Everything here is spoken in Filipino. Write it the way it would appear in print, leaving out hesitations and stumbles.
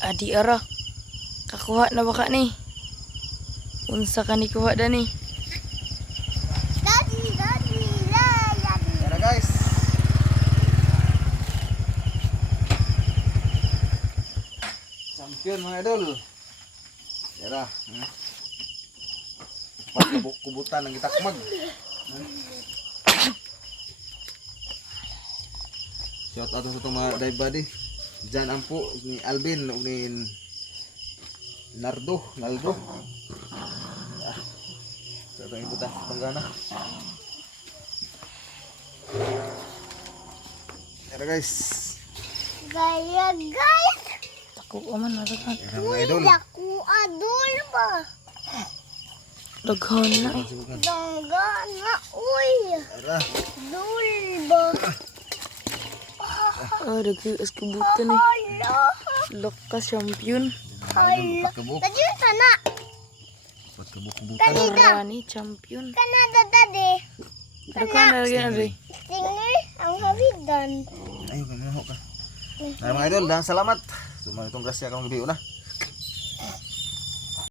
Adi ara. Kakuha na baka ni. Unsa ka ni kuha da ni? Daddy, daddy. Tara guys. Champion mga idol. Tara. Kubutan ng itakmag. Shout out sa itong mga dive buddy. Diyan ang po ni Alvin ug ni Naldo. Sa itong ibuta sa panggana. Tara guys. Gaya guys. Tako man na daghan. Tara mga idol. Aku adul ba? Daghan na eh. Dangga na uy. Tara. Dul ba? Ah, daghan as kubutan eh. Hala. Loka champion. Hala. Pagkabuk. Tadi sana. Pagkabuk-kubutan. Rani champion. Kanada tadi. Daghan na lagi na rin. Stinger ang hawidan. Ayo kami mahok ka. Nah, mga idol, dan salamat. Sumang itong grasya kang gabi una.